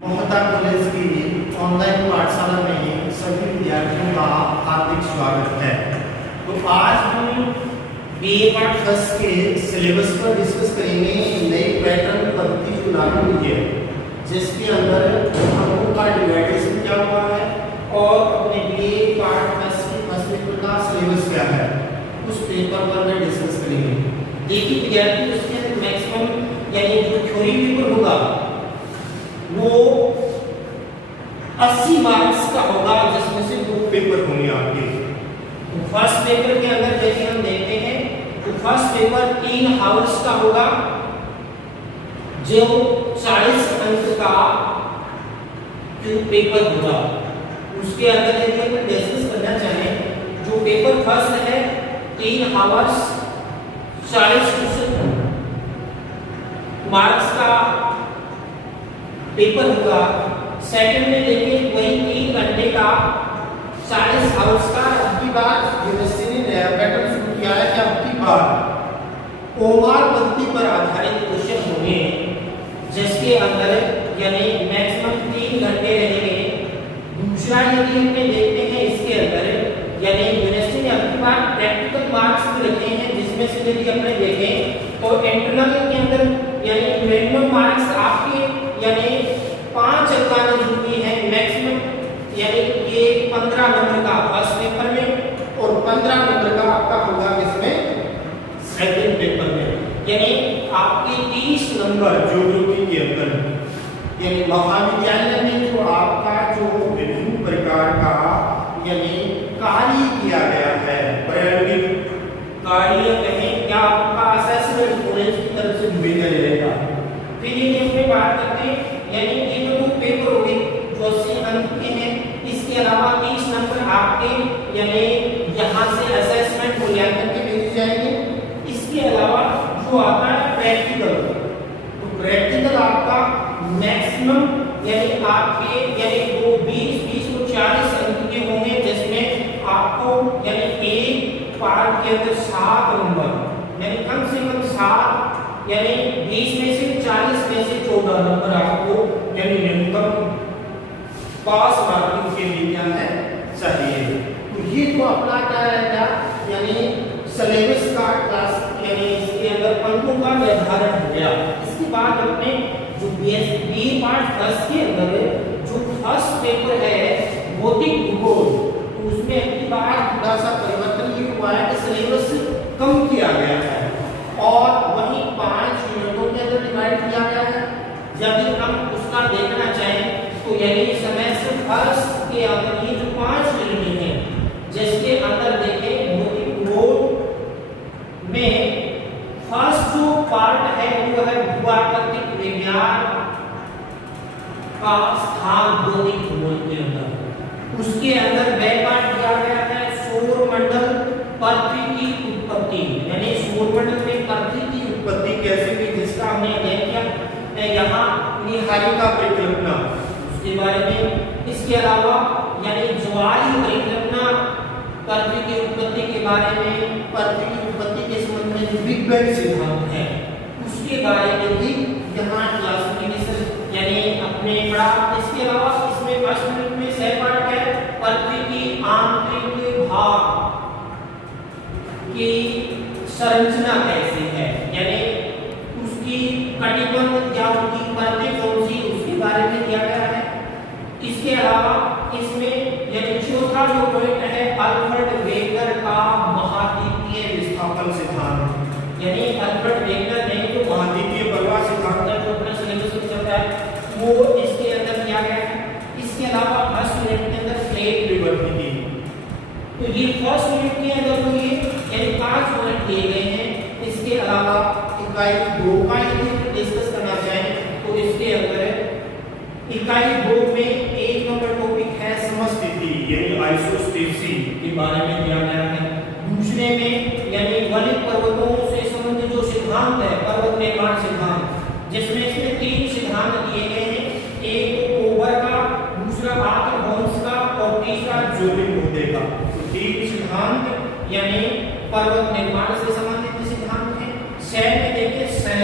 ममता college की online पाठशाला में सभी विद्यार्थियों का हार्दिक स्वागत है। तो आज हम बीए पार्ट फर्स्ट के सिलेबस पर डिस्कस करेंगे नई पैटर्न पद्धति जो लागू हुई है, जिसके अंदर अंकों का डिवाइडेशन क्या हुआ है और अपने बीए पार्ट फर्स्ट की फर्स्ट पेपर का सिलेबस क्या है, उस पेपर पर मैं डिस्कस करेंगे। देखिए विद्यार्थी, उसके अंदर मैक्सिमम यानी जो थ्योरी पेपर होगा वो 80 मार्क्स का होगा, जिसमें से 2 पेपर होंगे आपके। तो फर्स्ट पेपर के अंदर जैसे हम देखते हैं तो फर्स्ट पेपर 3 हाउस का होगा, जो 40 अंक का पेपर होगा। उसके अंदर यदि हम डिस्कस करना चाहें, जो पेपर फर्स्ट है 3 हाउस 40 मार्क्स का पेपर होगा। सेकंड में देखिए वही 3 घंटे का 40 हाउस का। अब की बार यूनिवर्सिटी ने नया पैटर्न शुरू किया है कि अब की बार ओमार पद्धति पर आधारित क्वेश्चन होंगे, जिसके अंदर यानी मैक्सिमम 3 घंटे रहेंगे। दूसरा यदि हम देखते हैं इसके अंदर यानी यूनिवर्सिटी ने अब की बार प्रैक्टिकल मार्क्स भी रखे हैं, जिसमें से यदि अपने देखें तो इंटरनल के अंदर यानी मिनिमम मार्क्स आपके यानी 5 अंक आने जरूरी है मैक्सिमम, यानी ये 15 नंबर का फर्स्ट पेपर में और 15 नंबर का आपका होगा इसमें सेकंड पेपर में। यानी आपके 30 नंबर ज्योग्राफी के अंदर यानी महाविद्यालय में जो आपका जो विभिन्न प्रकार का यानी कार्य किया गया है, प्रायोगिक कार्य कहें क्या, आपका असेसमेंट कॉलेज की तरफ से भेजा जाएगा। फिर ये अपने बात करते हैं यानी ये तो 2 पेपर हो गए जो 80 अंक के हैं। इसके अलावा 30 नंबर आपके यानी यहाँ से असेसमेंट मूल्यांकन के भेजे जाएंगे। इसके अलावा जो आता है प्रैक्टिकल, तो प्रैक्टिकल आपका मैक्सिमम यानी आपके यानी वो 20 को 40 अंक के होंगे, जिसमें आपको यानी एक पार्ट के अंदर 7 नंबर यानी कम से कम 7 यानी 20 में से 40 में से 14 नंबर आपको यानी न्यूनतम पास मार्किंग के लिए क्या है चाहिए। तो ये तो अपना क्या रहेगा यानी सिलेबस का क्लास यानी इसके अंदर अंकों का निर्धारण हो गया। इसके बाद अपने जो बीए पार्ट फर्स्ट के अंदर जो फर्स्ट पेपर है भौतिक भूगोल, तो उसमें अगली बार थोड़ा सा परिवर्तन ये हुआ है कि सिलेबस कम किया गया है और वही 5 यूनिटों के अंदर डिवाइड किया गया है। यदि हम उसका देखना चाहें तो यानी समय से फर्स्ट के अंदर ये जो 5 यूनिट हैं, जिसके अंदर देखें भौतिक भूगोल में फर्स्ट जो पार्ट है वो है भूआकृतिक विज्ञान का स्थान भौतिक भूगोल के अंदर। उसके अंदर वह पार्ट दिया गया है सौर मंडल पृथ्वी की उत्पत्ति, यानी सौर मंडल में पृथ्वी की उत्पत्ति कैसे हुई, जिसका हमने अध्ययन किया यहाँ निहारिका परिकल्पना उसके बारे में। इसके अलावा यानी ज्वारीय परिकल्पना पृथ्वी की उत्पत्ति के बारे में, पृथ्वी की उत्पत्ति के संबंध में जो बिग बैंग सिद्धांत है उसके बारे में भी यहाँ क्लासिफिकेशन यानी अपने पढ़ा। इसके अलावा इसमें फर्स्ट यूनिट में सह पार्ट है पृथ्वी की आंतरिक भाग की संरचना कैसे है, यानी उसकी कटिबंध या उनकी परतें कौन सी, उसके बारे में दिया गया है। इसके अलावा इसमें यानी चौथा जो पॉइंट है अल्फ्रेड वेगनर का महाद्वीपीय विस्थापन सिद्धांत, यानी अल्फ्रेड वेगनर ने जो महाद्वीपीय प्रवाह सिद्धांत है जो अपने सिलेबस में चलता है वो इसके अंदर दिया गया है। इसके अलावा फर्स्ट यूनिट के अंदर प्लेट विवर्तनिकी, तो ये फर्स्ट यूनिट के अंदर तो ये यानी 5 यूनिट दिए गए हैं। इसके अलावा इकाई 2 का यदि डिस्कस करना चाहें तो इसके अंदर इकाई 2 में 1 नंबर टॉपिक है समस्थिति यानी आइसोस्टेसी के बारे में दिया गया है। दूसरे में यानी वलित पर्वतों से संबंधित जो सिद्धांत है पर्वत निर्माण सिद्धांत, जिसमें इसमें 3 सिद्धांत दिए गए हैं, एक कोबर का, दूसरा आर्कहोम्स का और तीसरा जोलिन होते का। तो 3 सिद्धांत यानी पर्वत निर्माण से संबंधित सिद्धांत है। शैल में देखिए शैल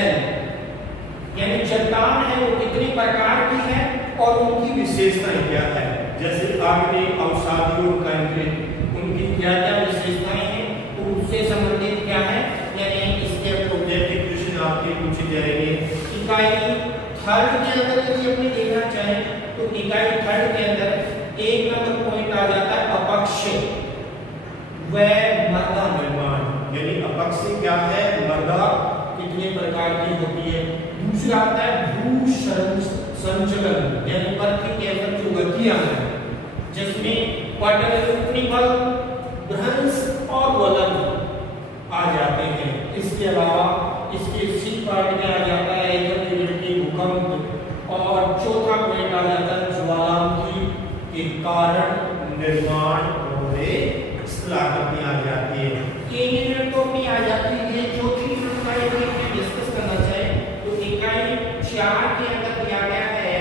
यानी चट्टान है वो कितने प्रकार की है और की विशेषताएं क्या है, जैसे आग्नेय अवसादी और कैंक्रिक, उनकी क्या क्या विशेषताएं हैं, तो उससे संबंधित क्या है, यानी इसके ऑब्जेक्टिव क्वेश्चन आपके पूछे जाएंगे। इकाई थर्ड के अंदर यदि अपने देखना चाहें तो इकाई थर्ड के अंदर एक नंबर पॉइंट आ जाता है अपक्ष व मर्दा निर्माण, यानी अपक्ष क्या है, मर्दा कितने प्रकार की होती है। दूसरा आता है भू संचलन, यानी पृथ्वी के अंदर जो गतियां हैं जिसमें पटल बल, भ्रंश और वलन आ जाते हैं। इसके अलावा इसके सी पार्ट में आ जाता है भूकंप, और चौथा पॉइंट आ जाता है ज्वालामुखी के कारण निर्माण और स्थलाकृति आ जाती है। तीन यूनिट तो अपनी आ जाती है। चौथी यूनिट का यदि डिस्कस करना चाहे तो इकाई 4 के अंदर दिया गया है,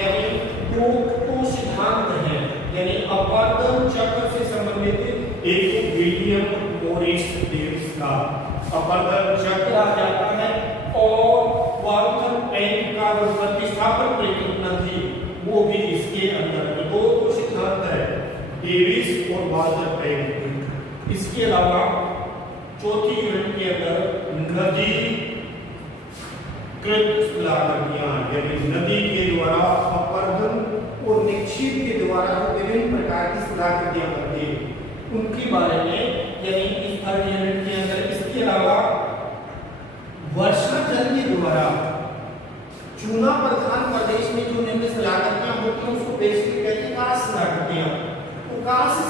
यानी दो सिद्धांत हैं, यानी अपवर्तन चक्र से संबंधित एक विलियम मोरिस डेविस का अपवर्तन चक्र आ जाता है, और वाल्थर पेंट का जो प्रतिस्थापन परिकल्पना थी वो भी इसके अंदर। दो सिद्धांत है, डेविस और वाल्थर पेंट। इसके अलावा चौथी यूनिट के अंदर नदी कृत स्थलाकृतियां, यानी नदी के द्वारा अपवर्तन और निक्षेप के द्वारा जो विभिन्न प्रकार की स्थलाकृतियां बनती है उनके बारे में, यानी इस थर्ड यूनिट के अंदर। इसके अलावा वर्षा जल के द्वारा चूना प्रधान प्रदेश में जो निम्न स्थलाकृतियां होती हैं उसको बेसिकली कहते हैं काश स्थलाकृतियां। तो काश